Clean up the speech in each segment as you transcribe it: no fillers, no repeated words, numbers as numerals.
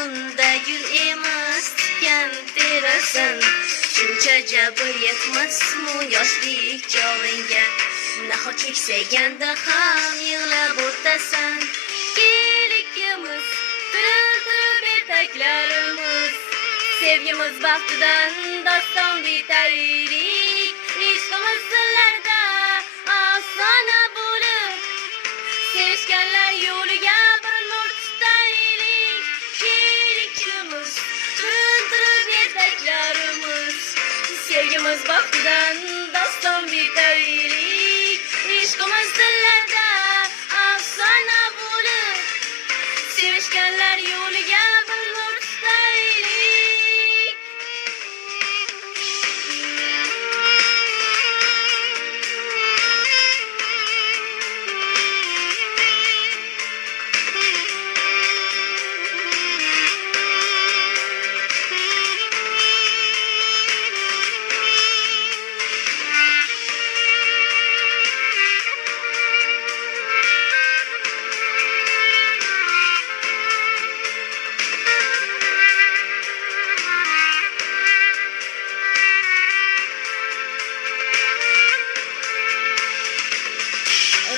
Ko'nglimda gul emas tikan terasan. Shuncha jabr yetmasmi yoshlik chog'ingga. Nahot keksaganda ham yig'lab o'tasan. Kelikimiz turib etaklarimiz. Sevgimiz baxtidan doston bitaylik. Ishqimiz dillarda afsona bo'lib, sevishganlar yo'liga bir nur tutaylik. Kelikimiz turib etaklarimiz. Sevgimiz baxtidan doston bitaylik. Ishqimiz dillarda afsona bo'lib, sevishganlar yo'liga bir nur tutaylik.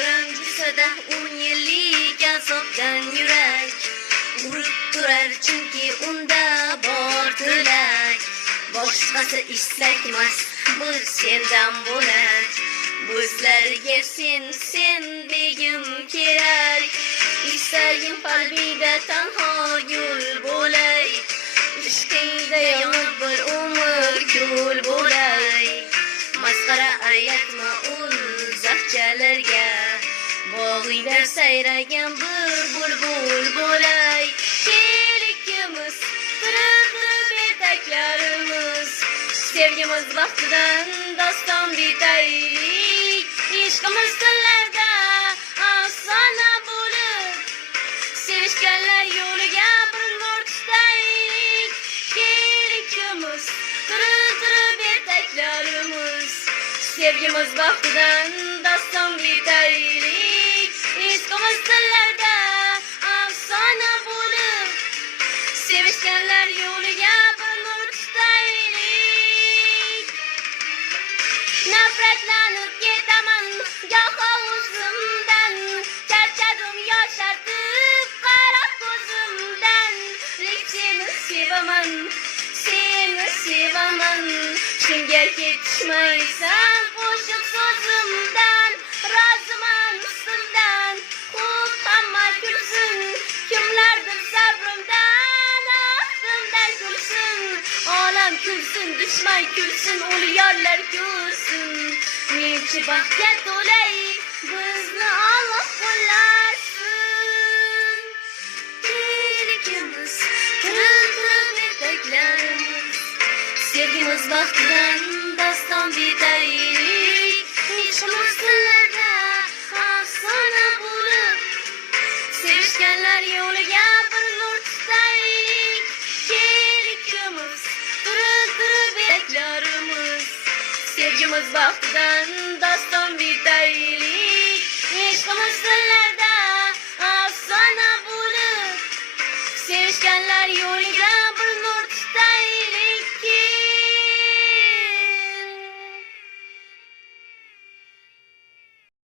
Ranjisada 10 yillik azobdan yurak urib turar, chunki unda bor tilak. Boshqasi istakmas, bir sendan bo'lak. Bizlarga sen begim kerak. Istagim qalbida tanho gul bo'lay. Ishqingda yonib bir umr kul bo'lay. Masxara aytma ul zahchalarga. Bog'ingda sayragan bir bulbul bo'lay. Kelikimiz turib etaklarimiz. Sevgimiz baxtidan doston bitaylik. Ishqimiz dillarda afsona bo'lib, sevishganlar yo'liga bir nur tutaylik. Kelikimiz turib etaklarimiz. Sevgimiz baxtidan doston bitaylik. Ishqimiz dillarda afsona bo'lib, sevishganlar yo'liga bir nur tutaylik. Nafratlanib ketaman goho o'zimdan, charchadim yoshartib qara ko'zimdan. Lek seni sevaman, shunga ketishmaysan qo'shiq so'zimdan. Roziman ustimdan, xo'p hamma kulsin. Kimlardir sabrimdan, aftimdan kulsin. Olam kulsin, dushman kulsin, ul yorlar ko'rsin. Menchi baxtga to'lay, bizni Alloh qo'llasin. Kelikimiz turib etaklarimiz. Sevgimiz baxtidan doston bitaylik. Ishqimiz dillarda afsona bo'lib, sevishganlar yo'liga bir nur tutaylik. Kelikimiz turib etaklarimiz. Sevgimiz baxtidan doston bitaylik. Ishqimiz dillarda afsona bo'lib, sevishganlar yo'liga